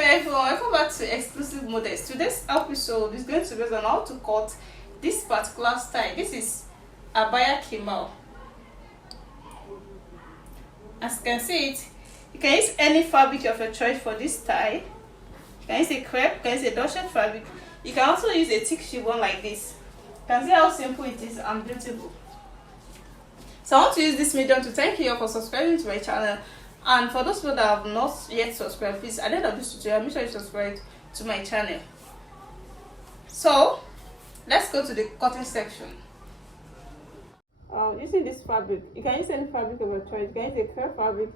everyone, welcome back to Exclusive Models. Today's episode is going to be on how to cut this particular style. This is Abaya Kimao. As you can see it, you can use any fabric of your choice for this style. You can use a crepe, you can use a dusted fabric. You can also use a thick chiffon like this. You can see how simple it is and beautiful. So I want to use this medium to thank you all for subscribing to my channel. And for those people that have not yet subscribed, please at the end of this tutorial make sure you subscribe to my channel. So let's go to the cutting section. Using this fabric, you can use any fabric of your choice. You can use a crepe fabric,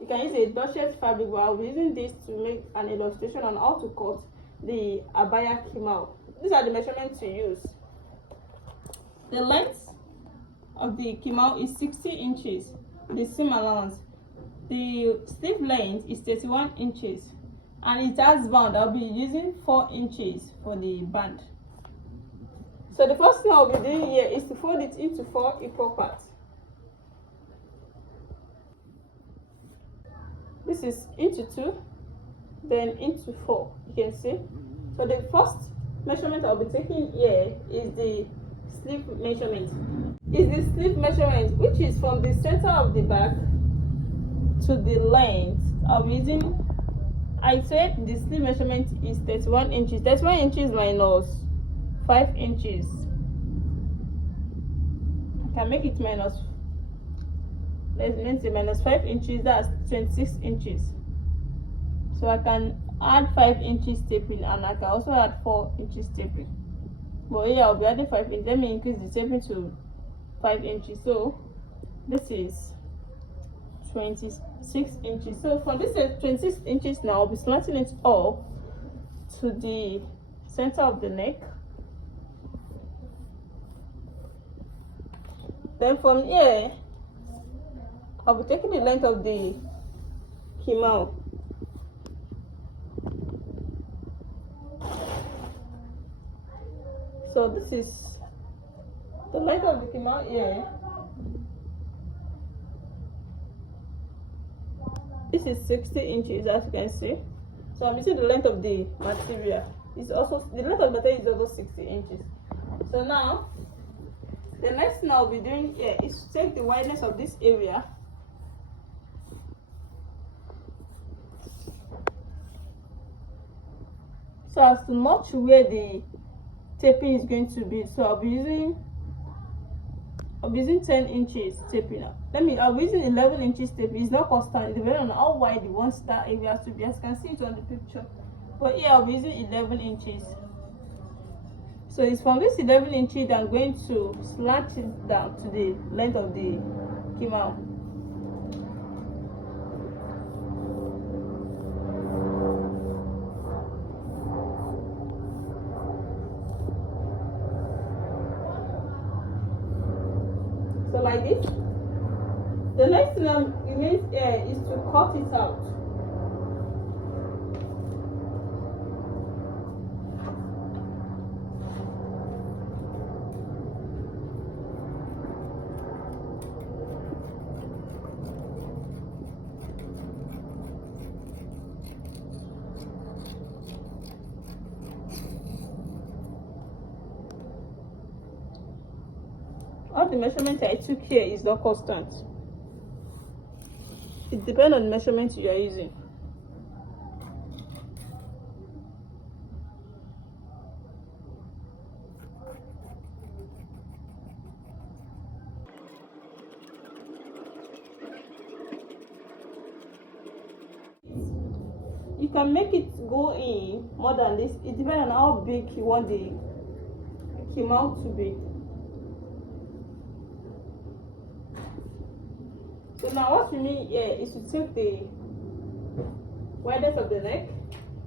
you can use a dusted fabric, but I'll be using this to make an illustration on how to cut the Abaya Kimao. These are the measurements to use. The length of the Kimao is 60 inches with the seam allowance. The sleeve length is 31 inches and it has band. I'll be using 4 inches for the band. So the first thing I'll be doing here is to fold it into 4 equal parts. This is into 2, then into 4, you can see. So the first measurement I'll be taking here is the sleeve measurement. Which is from the center of the back to the length. I'll be using, I said the sleeve measurement is 31 inches. 31 inches minus 5 inches. I can make it minus, let's say minus 5 inches, that's 26 inches. So I can add 5 inches taping and I can also add 4 inches taping. But here I'll be adding 5 inches. Let me increase the taping to 5 inches. So this is 26 inches. So for this 26 inches now, I'll be slanting it up to the center of the neck. Then from here, I'll be taking the length of the Kimao. So this is the length of the Kimao here. This is 60 inches, as you can see. So I'm using the length of the material. It's also the length of the material is also 60 inches. So now the next thing I'll be doing here is to take the wideness of this area so as to match where the taping is going to be. So I'll be using 10 inches taping. I'll be using 11 inches taping. It's not constant, it depends on how wide you want that area to be. As you can see it on the picture. But here I'll be using 11 inches. So it's from this 11 inches that I'm going to slant it down to the length of the Kimao. So like this. The next thing that remains here is to cut it out. All the measurement I took here is not constant. It depends on the measurement you are using. You can make it go in more than this. It depends on how big you want the Kimao to be. So now what we need here is to take the wideness of the neck.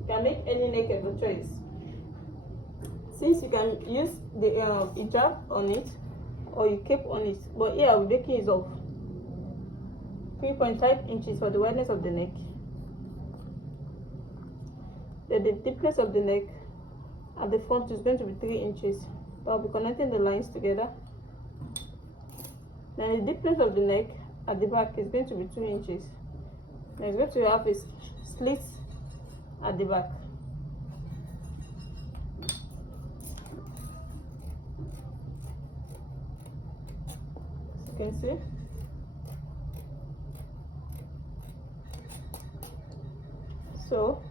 You can make any neck of your choice. Since you can use the hijab on it or you cape on it, but here I'll be making it of 3.5 inches for the wideness of the neck. Then the thickness of the neck at the front is going to be 3 inches. But I'll be connecting the lines together. Then the thickness of the neck at the back is going to be 2 inches. Now it's going to have a slit at the back. As you can see. So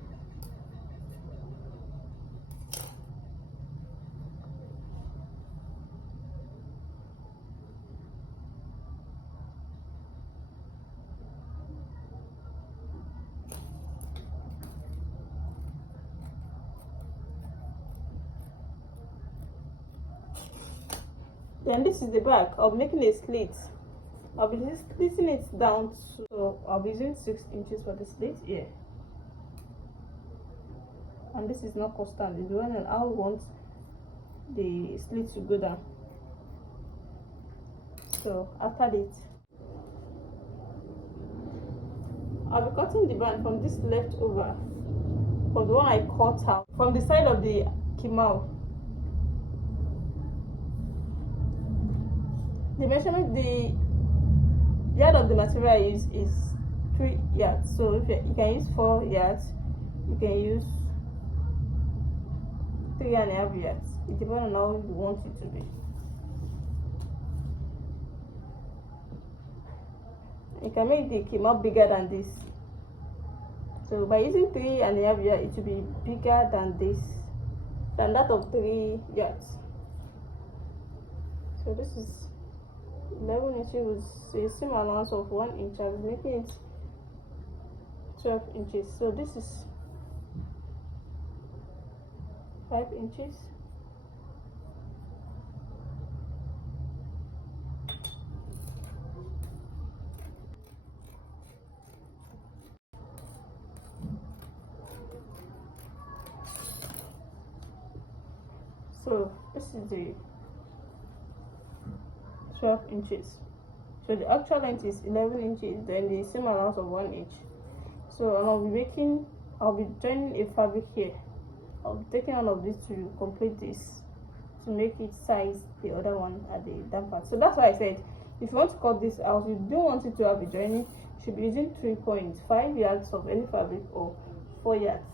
then this is the back. I'll be making a slit. I'll be slitting it down, so I'll be using 6 inches for the slit here. And this is not constant, it's the one that I want the slit to go down. So after that, I'll be cutting the band from this leftover, from the one I cut out from the side of the kimao. The measurement, the yard of the material I use is 3 yards. So if you can use 4 yards, you can use 3.5 yards. It depends on how you want it to be. You can make the kimao bigger than this. So by using 3.5 yards, it will be bigger than this, than that of 3 yards. So this is 11 inches with a seam allowance of 1 inch. I'm making it 12 inches. So this is 5 inches. So this is the 12 inches. So the actual length is 11 inches, then the same allowance of 1 inch. So I'll be joining a fabric here. I'll be taking all of this to complete this, to make it size the other one at the down part. So that's why I said, if you want to cut this out, you don't want it to have a joining, you should be using 3.5 yards of any fabric or 4 yards.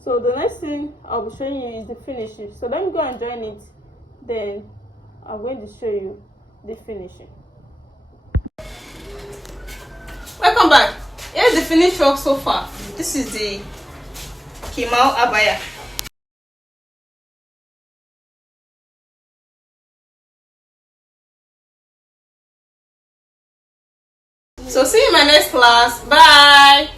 So the next thing I'll be showing you is the finishing. So let me go and join it, then I'm going to show you the finishing. Welcome back. Here's the finished work so far. This is the kimao abaya. So see you in my next class. Bye.